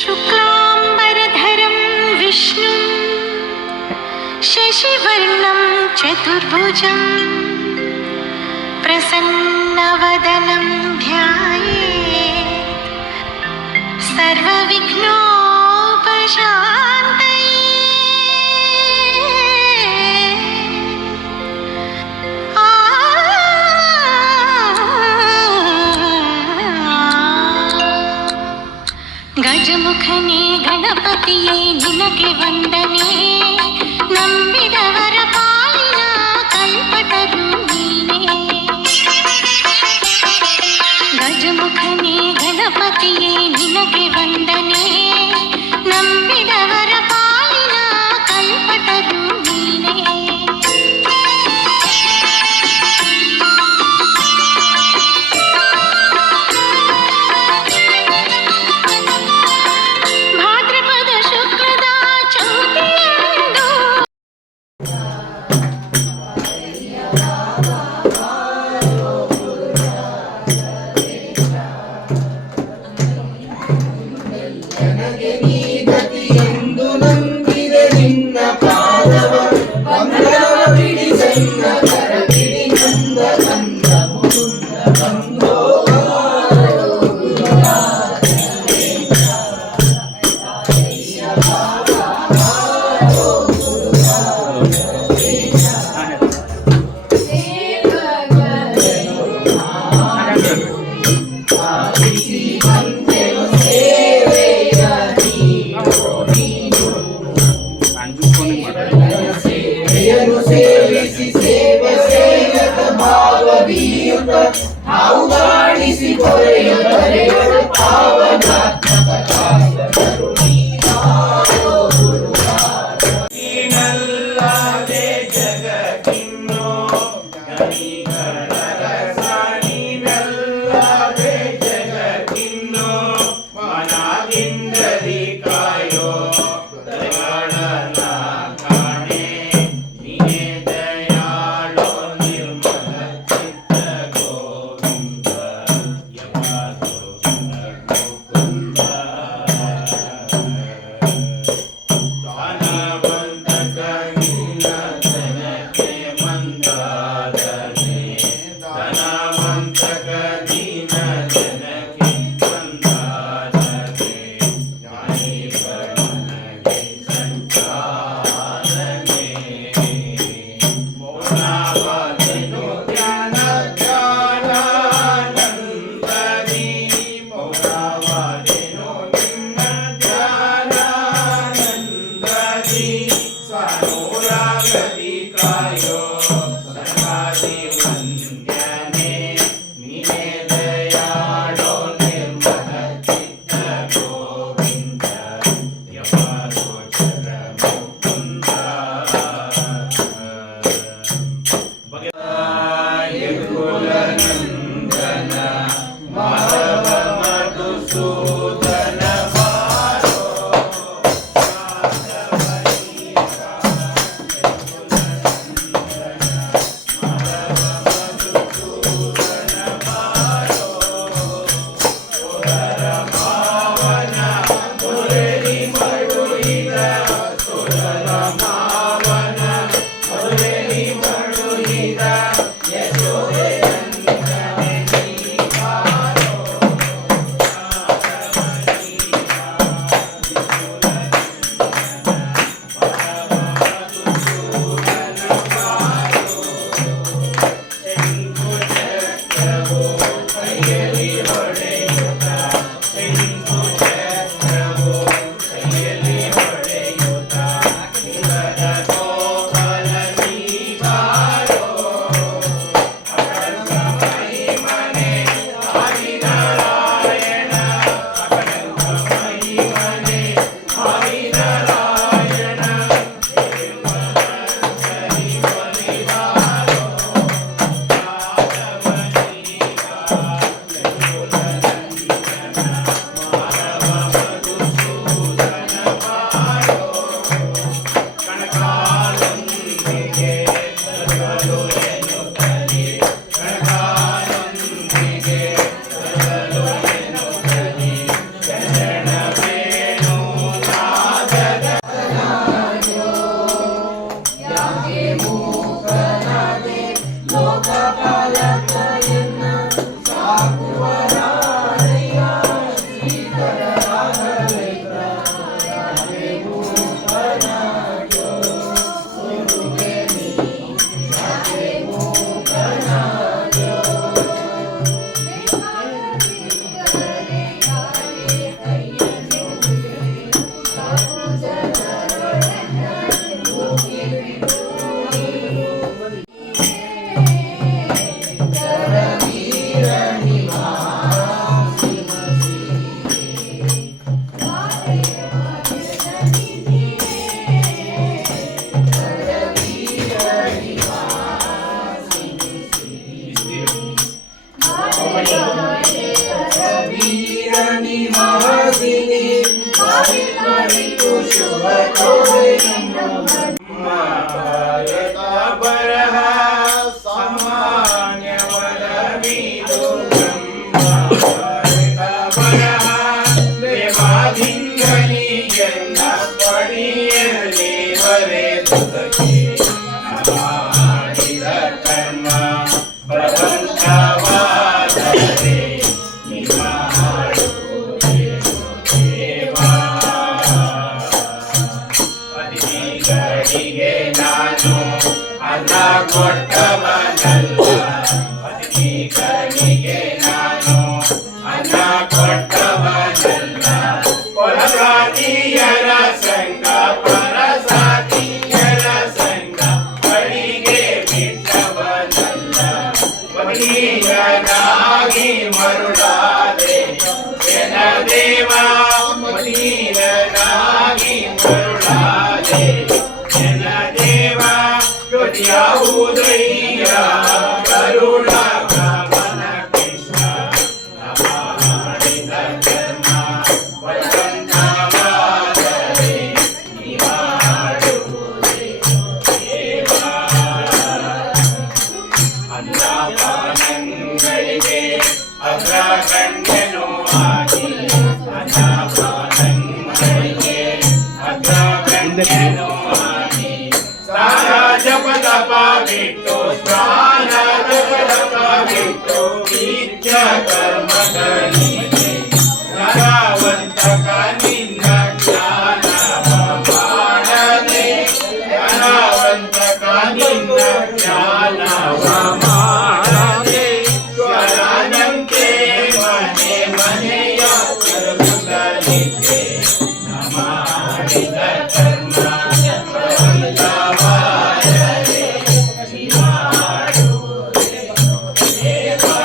शुक्लाम्बरधरं विष्णुं शशिवर्णं चतुर्भुजं प्रसन्नवदनं ध्यायेत् सर्वविघ्नोपशान्तये। ಗಜಮುಖನೇ ಗಣಪತಿಯೇ ನಿನಗೆ ವಂದನೆ, ನಂಬಿದವರ ಪಾಲಿನ ಕಲ್ಪತರು ನೀನೇ. ಗಜಮುಖನೇ ಗಣಪತಿಯೇ ನಿನಗೆ ವಂದನೆ, ನಂಬಿದವರ ಪಾಲಿನ ಕಲ್ಪತರು ನೀನೇ. ಜಾತಿಯರ ಸಂಘ ಪರಸಾತಿಯರ ಸಂಘ ಬಳಿಗೆ ಬಿಟ್ಟವನಲ್ಲ ಮದೀನನಾಗಿ ಮರುಳಾದೆ ಜನದೇವ ಮದೀನನಾಗಿ ಮರುಳಾದೆ ಜನದೇವ ಯಾವುದಯ್ಯ ಕರುಣ ಗಮನ ಕೃಷ್ಣ ಮಾಡಿದ ಕರ್ಮ ವಸಂತವಾದರೆ ನೀವಾಡುವುದೇ ದೇವಾ ಅನ್ನಪಾನಗಳಿಗೆ ಅಗ್ರಗಣ್ಯನೂ ಆಗಿ ಅನ್ನಪಾನಗಳಿಗೆ ಅಗ್ರಗಣ್ಯನೂ ಆಗಿ ಸ್ನಾನ ಜಪದಪ ಬಿಟ್ಟು ಸ್ನಾನ ಜಪದಪ ಬಿಟ್ಟು ನಿತ್ಯ ಕರ್ಮಗಳಿಗೆ ಧನವಂತಕ ನಿನ್ನ ಜ್ಞಾನವ ಮಾಡದೆ ಧನವಂತಕ ನಿನ್ನ ಜ್ಞಾನವ ಮಾಡದೆ ಸ್ವರನಂತೆ ಮನೆ ಮನೆಯ ತಿರುಗುತ್ತಲಿದ್ದೆ ಮಾಡಿದ ಕರ್ಮ ಫಲಿತವಾದರೆ ನೀವಾಡುವುದೇ ದೇವಾ.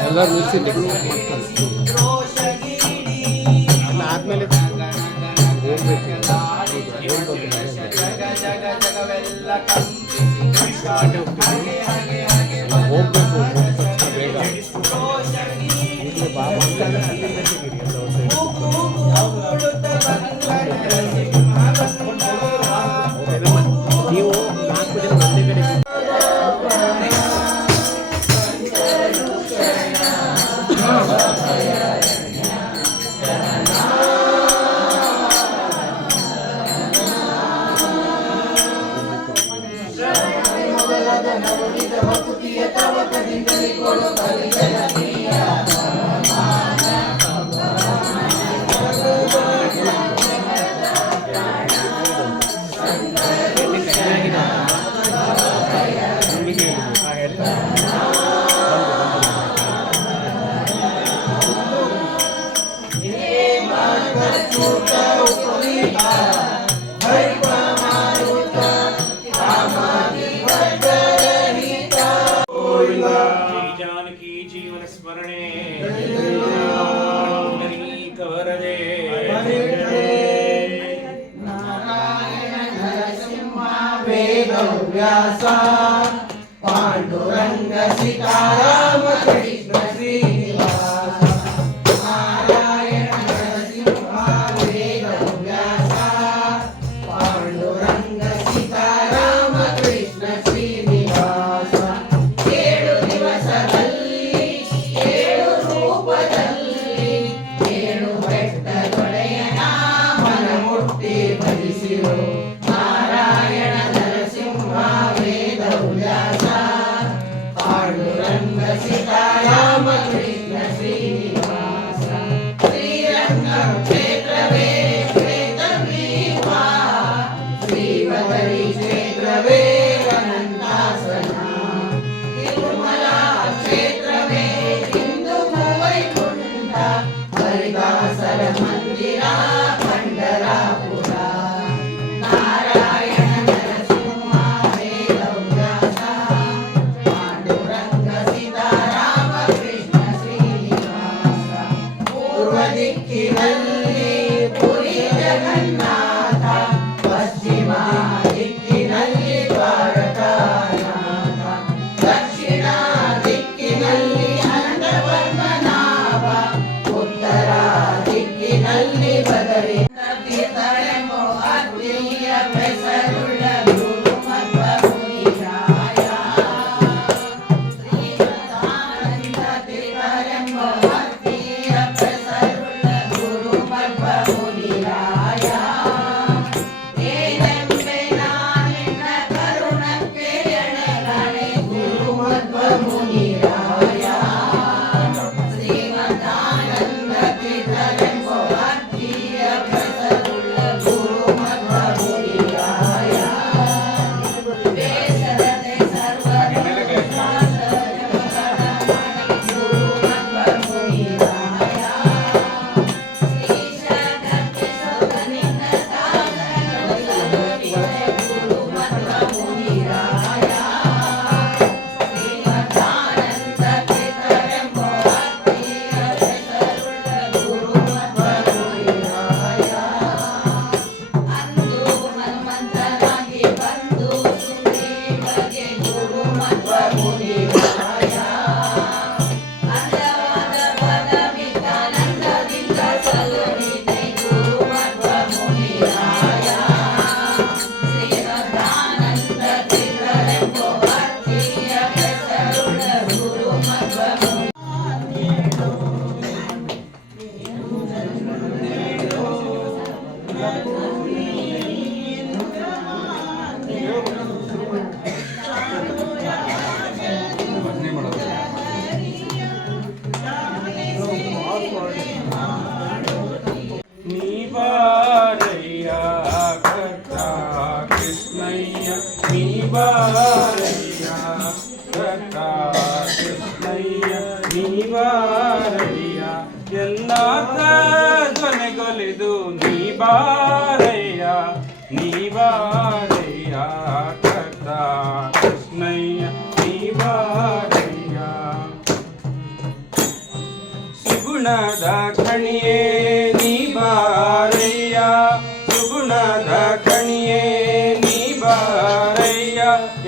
ಎಲ್ಲರೂ ನಿಲ್ಸಿದ್ದೆ ಆದ್ಮೇಲೆ ಹೋಗ್ಬೇಕು ಬೇಗ ನೀವು 4 ಜನ ಒಂದೇ ಕಡೆ जानकी जीवन स्मरणे वरदे वेदव्यास पांडुरंग सीताराम कृष्ण श्रीनिवास नारायण नरसिंह वेदव्यास पांडुरंग सीताराम कृष्ण श्रीनिवास ಏಳು ದಿವಸದಲ್ಲಿ ಏಳು ರೂಪದಲ್ಲಿ ಏಳು ಬೆಟ್ಟದೊಡೆಯನ ಮನ ಮುಟ್ಟಿ ಭಜಿಸಿರು ನಾರಾಯಣ ನರಸಿಂಹ ವೇದವ್ಯಾಸ ಪಾಂಡುರಂಗ ಸೀತಾರಾಮ ಕೃಷ್ಣ ಶ್ರೀನಿವಾಸ ಶ್ರೀರಂಗ ಕ್ಷೇತ್ರವೇ ಶ್ವೇತದ್ವೀಪ ಶ್ರೀವದರಿ ಕ್ಷೇತ್ರವೇ ಅನಂತಾಸನ ತಿರುಮಲ ಕ್ಷೇತ್ರವೇ ಇಂದು ವೈಕುಂಠ ಹರಿದಾಸರ ಮಂದಿರ ಪಂಡರಾಪುರ ನಾರಾಯಣ ನರಸಿಂಹ ವೇದವ್ಯಾಸ ಪಾಂಡುರಂಗ ಸೀತಾರಾಮ ಕೃಷ್ಣ ಶ್ರೀನಿವಾಸ ಪೂರ್ವ ದಿಕ್ಕಿನಲ್ಲಿ ಪುರಿ ಜಗನ್ನಾಥ ಪಶ್ಚಿಮ ದಿಕ್ಕಿನಲ್ಲಿ ದ್ವಾರಕಾನಾಥ ದಕ್ಷಿಣ ದಿಕ್ಕಿನಲ್ಲಿ ಅನಂತ ಪದ್ಮನಾಭ ಉತ್ತರ ದಿಕ್ಕಿನಲ್ಲಿ ಬದರಿ ತೀರ್ಥಳೆಂಬೋ ಅದ್ವಿತೀಯ ಹೆಸರುಳ್ಳ ಗುರು ಮಧ್ವ ಮುನಿರಾಯ ಶ್ರೀಮದಾನಂದ ತೀರ್ಥಳೆಂಬೋ ಅದ್ವಿತೀಯ ಹೆಸರುಳ್ಳ ಗುರು ಮಧ್ವ ಮುನಿರಾಯ ಬಾರಯ್ಯ ನೀ ಬಾರಯ್ಯ ಕರ್ತ ಕೃಷ್ಣಯ್ಯ ನೀ ಬಾರಯ್ಯ ಸುಗುಣದ ಖಣಿಯೇ ನೀ ಬಾರಯ್ಯ ಸುಗುಣದ ಖಣಿಯೇ ನೀ ಬಾರಯ್ಯ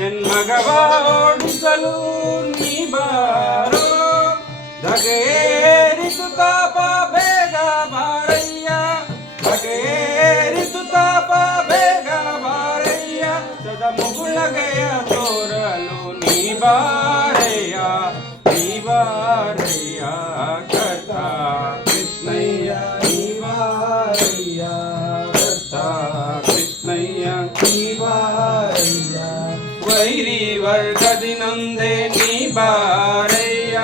ಎನ್ಮಗವ ಓಡಿಸಲು ನೀ ಬಾರೋ ಧಗೇರಿಸು ತಾಪ ಬೇಗ ಬಾರಯ್ಯ ಧಗೇರಿಸು ತಾಪ ಬೇಗ ಬಾರಯ್ಯ ಸದ ಮುಗುಳಗೆಯ ತೋರಲು ನೀ ಬಾರಯ್ಯ ನೀ ಬಾರಯ್ಯ ಕರ್ತ ಕೃಷ್ಣಯ್ಯ ನೀ ಬಾರಯ್ಯ ಕರ್ತ ಕೃಷ್ಣಯ್ಯ ನೀ ಬಾರಯ್ಯ ವೈರಿ ವರ್ಗದಿ ನೊಂದೆ ನೀ ಬಾರಯ್ಯ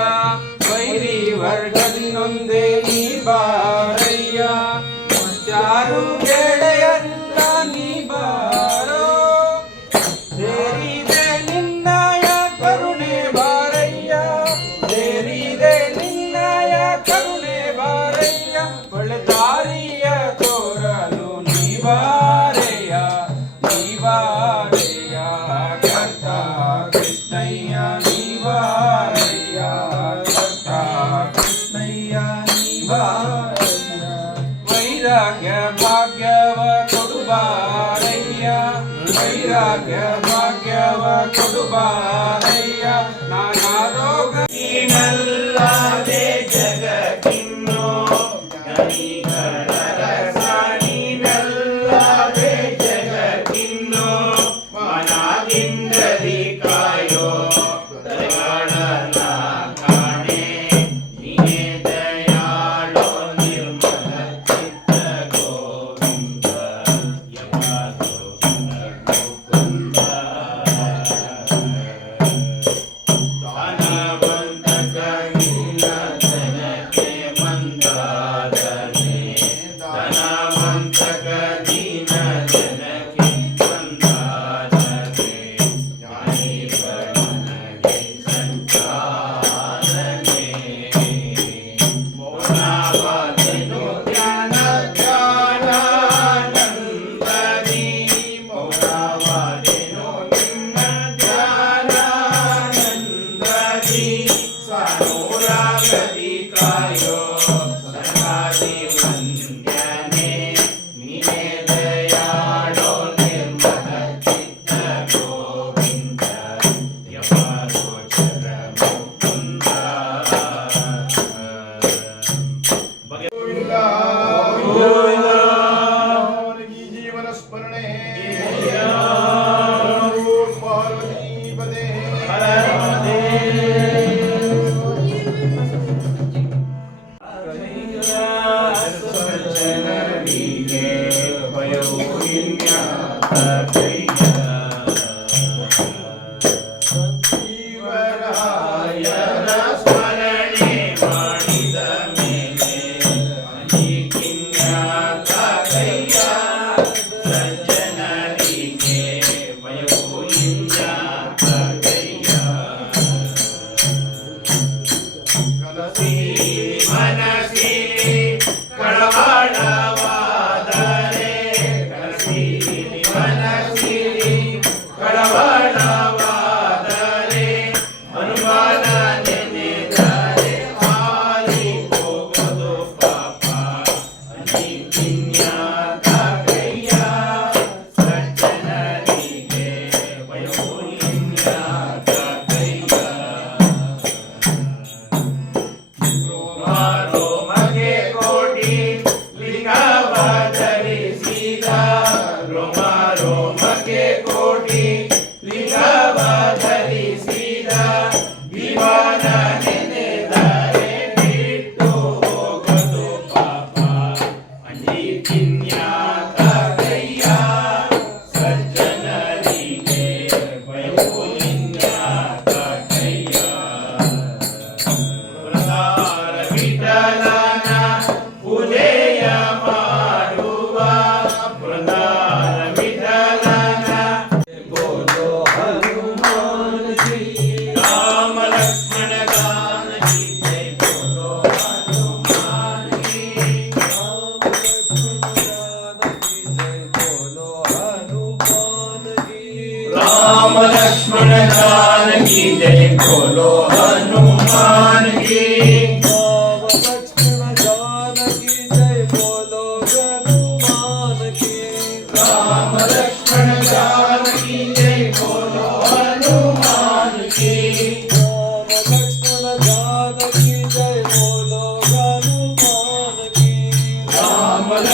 ವೈರಿ ವರ್ಗದಿ ನೊಂದೆ ನೀ ಬಾರಯ್ಯ ಮತ್ಯಾರು ಗೆಳೆಯರಿಲ್ಲ ನೀ ಬಾರೋ ಸೇರಿದೆ ನಿನ್ನಯ ಕರುಣೆ ಬಾರಯ್ಯ ಸೇರಿದೆ ನಿನ್ನಯ ಕರುಣೆ ಬಾರಯ್ಯ ಒಳ್ಳೆದಾರಿಯ ತೋರಲು ನೀ ಬಾರಯ್ಯ ನೀ ಬಾರಯ್ಯ ಕರ್ತ ಕೃಷ್ಣಯ್ಯ ನೀ ಬಾರಯ್ಯ ಕರ್ತ ಕೃಷ್ಣಯ್ಯ ನೀ ಬಾರಯ್ಯ ವೈರಾಗ್ಯ ಭಾಗ್ಯವ ಕೊಡು ಬಾರಯ್ಯ ವೈರಾಗ್ಯ ಭಾಗ್ಯವ ಕೊಡು ಬಾರಯ್ಯ ನಾನಾ ರೋಗ ನೀನಲ್ಲದೆ ಜಗತ್ತಿನ್ನೋ ಗಣಿಗಳ ರಸ ನೀನಲ್ಲದೆ ಜಗತ್ತಿನ್ನೋ ಮನದಿಂದಲಿ ಕಾಯೋ ದಯಾಳನ ಕಾಣೆ ನೀನೇ ದಯಾಳೋ ನಿರ್ಮಲ ಚಿತ್ತ ಗೋವಿಂದ ಯಮಗೋ ಮುಕುಂದ ದಾನವಂತಕ ನಿನ್ನ ಜನಕ್ಕೆ ಮಂದಾದನೆ ಧನವಂತಕ ದೀನ ಜನಕ್ಕೆ ಮಂದಾದನೆ ಜ್ಞಾನಿ ನನಗೆ ಸಂಚಾರನೆ ಮೌನವಾದೆನು ಧ್ಯಾನ ಧ್ಯಾನಾನಂದದಿ ಮೌನವಾದೆನು ನಿನ್ನ ಧ್ಯಾನಾನಂದದಿ ಸಾನೂರಾಗದಿ ಕಾಯೋ ಸನಾದಿ ವಂದ್ಯನೆ ನೀನೇ ದಯಾಳೋ ನಿರ್ಮಲ ಚಿತ್ತ ಗೋವಿಂದ ಯಮಗೋಚರ ಮುಕುಂದ ಅವನಿಗೆ ಜೀವನ ಸ್ಮರಣೆ ಪಾರ್ವತೀಪದೇ ಜನರಿಗೆ ಭಯವಿನ್ಯ ಜೀವರಾಯರ ಸ್ಮರಣೆ ಮಾಡಿದ ಮೇಲೆ ಅನಿಕಿನ್ಯಾತ ಕೈಯ ಸಜ್ಜನರಿಗೆ ಭಯವಿನ್ಯಾತ ಕೈಯ ಕಲಸಿ ಮನಸಿ ಕಳವಳವಾದರೆ ಕಲಸಿ ಮನಸಿ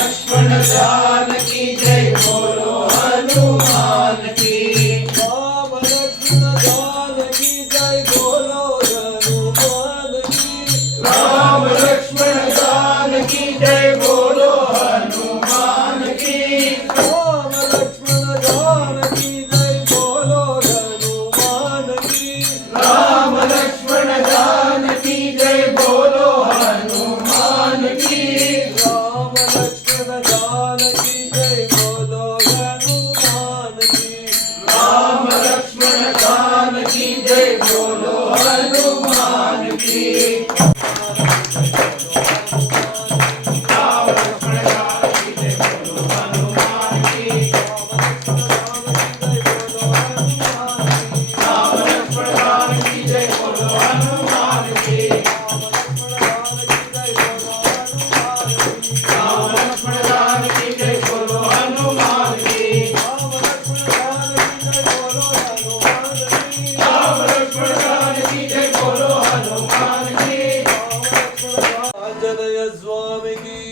लक्ष्मण जानकी जय बोलो हनुमान की राम लक्ष्मण जानकी जय बोलो हनुमान की राम लक्ष्मण जानकी जय बोलो हनुमान की राम लक्ष्मण जानकी जय बोलो हनुमान की राम लक्ष्मण जानकी जय बोलो हनुमान की राम लक्ष्मण जानकी जय बोलो हनुमान की राम लक्ष्मण जानकी जय बोलो हनुमान की राम लक्ष्मण जानकी जय बोलो हनुमान की राम लक्ष्मण जानकी जय बोलो हनुमान की राम लक्ष्मण जानकी जय बोलो हनुमान की राम लक्ष्मण जानकी जय बोलो हनुमान की आंजनेय स्वामी की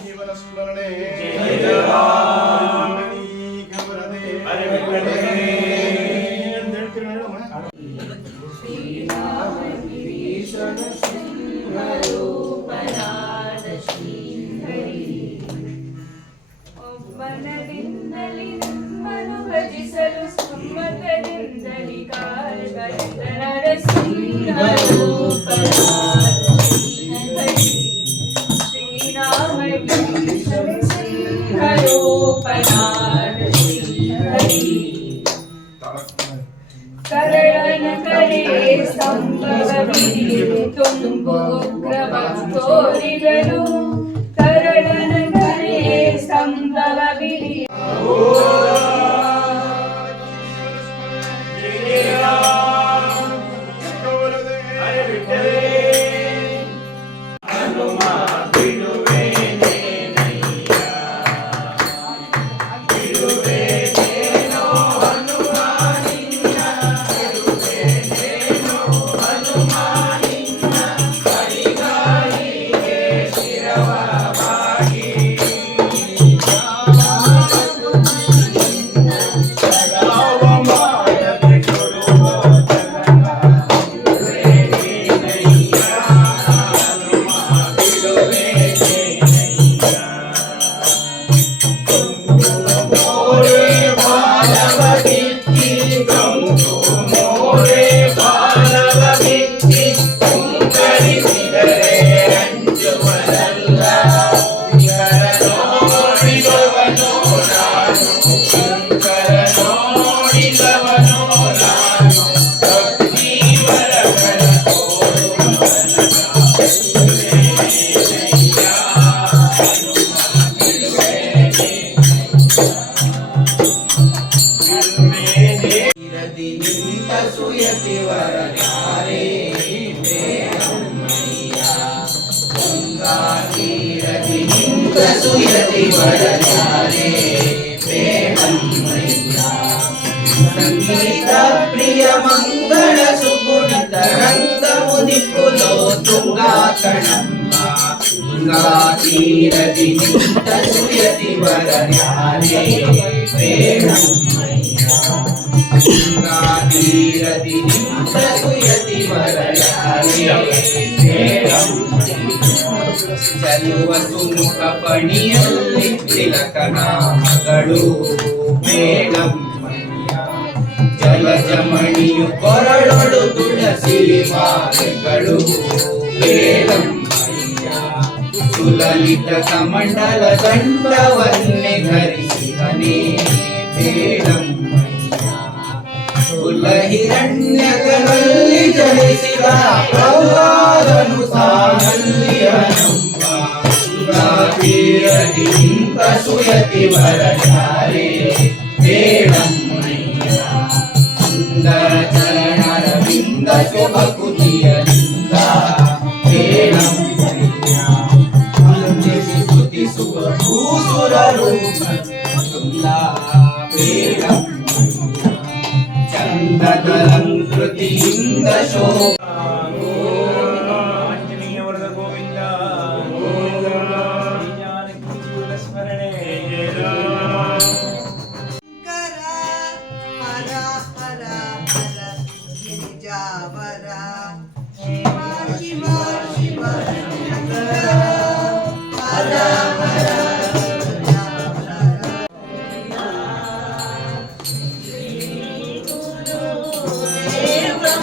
जीवन स्मरणे ಒಬ್ಬನದಿಂದಲಿ ನಿಮ್ಮನ್ನು ಭಜಿಸಲು ಸಮ್ಮತದಿಂದಲಿ ಕಾಲ್ಗಳಿಂದ ನಡೆಸಿ ಕರಳನ ಕರೆ ಸಂಭವ ಬಿರಿದು ತುಂಬು ಉಗ್ರವ ತೋರಿದನು ಕರಳನ ಕರೆ ಸಂಭವ ಬಿರಿ ಸುಯತಿವರ ಧಾರೆ ಬೇಡಮ್ಮಯ್ಯ ಗಂಗಾ ತೀರದಿ ನಿಂತ ಸುಯತಿವರ ಧಾರೆ ಬೇಡಮ್ಮಯ್ಯ ಸಂಗೀತ ಪ್ರಿಯ ಮಂಗಳ ಸುಗುಣಿತ ರಂಗ ಮುದಿಪುಲೋ ತುಂಗಾ ಕಣಮ್ಮ ಗಂಗಾ ತೀರದಿ ನಿಂತ ಸುಯತಿವರ ಧಾರೆ ಬೇಡಮ್ಮಯ್ಯ ಗಂಗಾ ತೀರದಿ ನಿಂತ ಸುಯತಿವರ ಧಾರೆ ಬೇಡಮ್ಮಯ್ಯ ಚಲುವ ಸುಮುಖ ಪಣಿಯಲ್ಲಿ ತಿಲಕನ ಮಗಳು ಬೇಡಮ್ಮಯ್ಯ ಜಲಜಮಣಿಯು ಕೊರಳೊಳು ತುಳಸಿ ಮಾಲೆಗಳು ಬೇಡಮ್ಮಯ್ಯ ಸುಲಲಿತ ಕಮಂಡಲ ದಂಡವನ್ನೇ ಧರಿಸಿದನೇ ಬೇಡಮ್ಮಯ್ಯ ಕುಲ ಹಿರಣ್ಯಗಳಲ್ಲಿ ಜನಿಸಿದ ಪ್ರಹ್ಲಾದನು ಸಾನಲ್ಲಿ ಅನಂಬ ತೀರದಿ ನಿಂತ ಸುಯತಿವರ ಧಾರೆ ಬೇಡಮ್ಮಯ್ಯ ಸುಂದರ ಚರಣರವಿಂದ ಶುಭ ಕುತಿಯಲಿಂದ ಬೇಡಮ್ಮಯ್ಯ ವಂದಿಸಿ ಸ್ತುತಿಸುವ ಭೂಸುರರು ತುಂಗ ಬೇಡಮ್ಮಯ್ಯ ಚಂದದಲಂಕೃತಿಯಿಂದ ಶೋಭ ಆಂಜನೇಯ ವರದ ಗೋವಿಂದ ಜಾನಕಿ ಜೀವನ ಸ್ಮರಣೆ ಹರ ಹರ ಹರ ಹರ ಗಿರಿಜಾವರ ಶಿವ ಶಿವ ಶಿವ ಶಂಕರ ಹರ ಹರ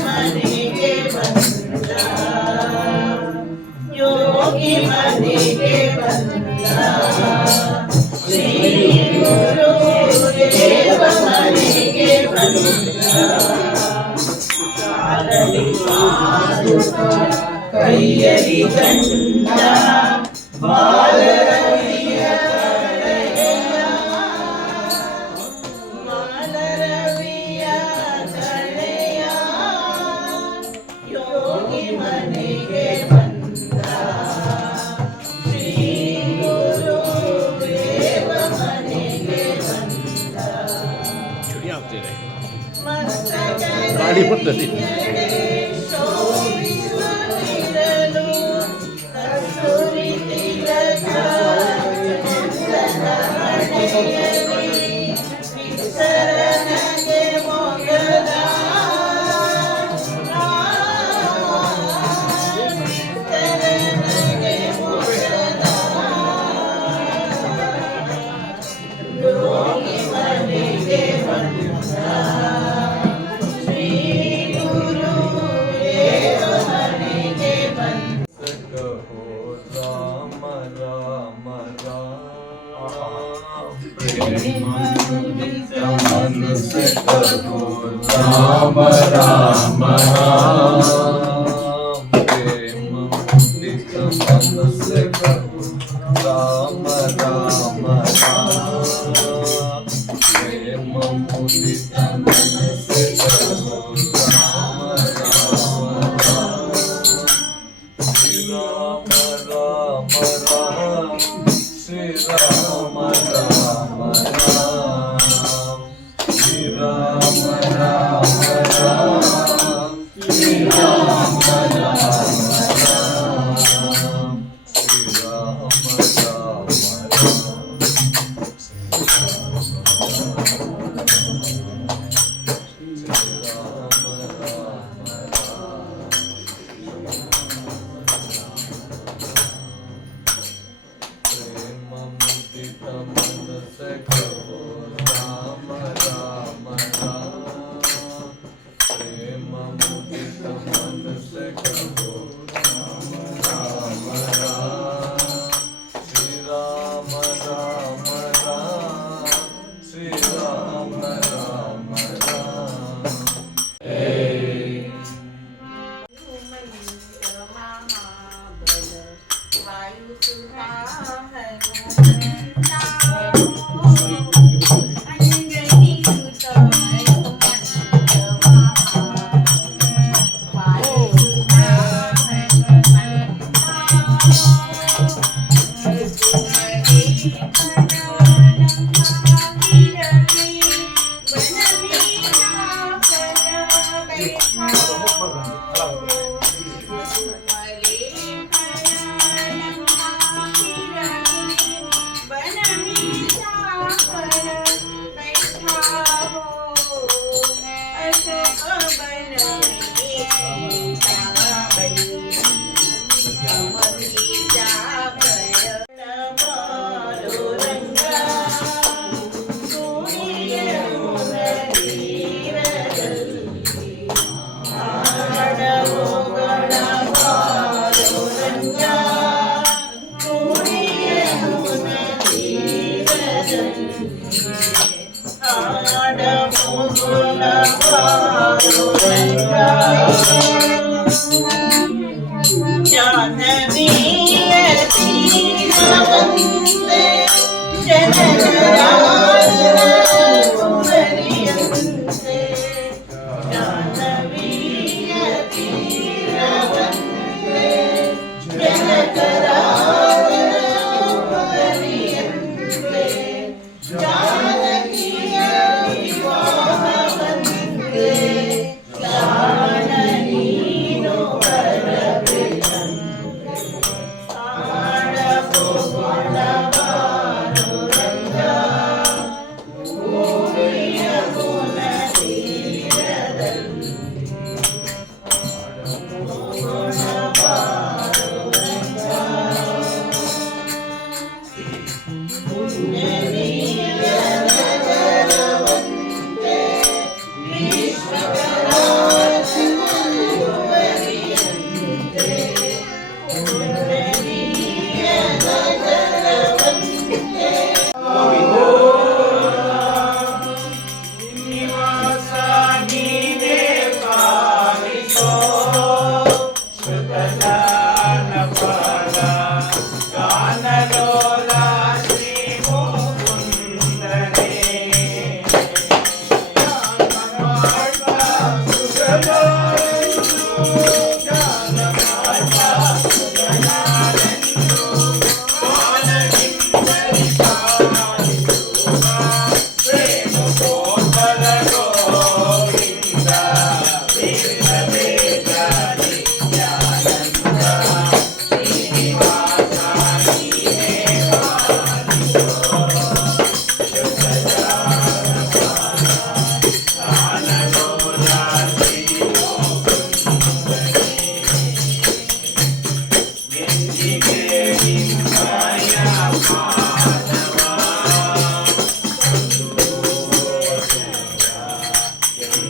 ಮನೆಗೆ ಬಂದ ಯೋಗಿ ಮನೆಗೆ ಬಂದ ಶ್ರೀ ಗುರು ದೇವ ಮನೆಗೆ ಬಂದ ಕಾಲಡಿ ಪಾದುಕ ಕೈಯಲ್ಲಿ ಗಂಡ ಬಾಲರವಿಯ ತಲೆಯ ಮಾಲರವಿಯ ತಲೆಯ ಯೋಗಿ ಮನೆಗೆ ಬಂದ ಶ್ರೀ ಗುರು ದೇವ ಮನೆಗೆ ಬಂದ ಗಾಡಿ ಬರ್ತದೆ ಶೋಭಿಸುತ್ತಿರಲು ಕಸ್ತೂರಿ ತಿಲಕ ಚಂದನ ಹಣೆಯಲ್ಲಿ ವಿಸರಣೆಗೆ ಮೊಗದ ವಿಸರಣೆಗೆ ಮೊಗದ ಯೋಗಿ ಮನೆಗೆ ಬಂದ ಶ್ರೀ ಗುರು ದೇವ ಮನೆಗೆ ಬಂದ ಕಹೋ ರಾಮ ರಾಮ ರಾಮ ಕಹೋ ರಾಮ ರಾಮ ಪ್ರೇಮ ಮುದಿತ ಮನಸ ಕಹೋ ರಾಮ ರಾಮ ಪ್ರೇಮ ಮುದಿತ ಮನಸ ಕಹೋ Rama Rama Shri Rama Rama Ram Shri Rama Rama Ram Shri Rama Rama Ram Shri Rama Rama Ram Shri Rama Rama Ram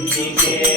Indige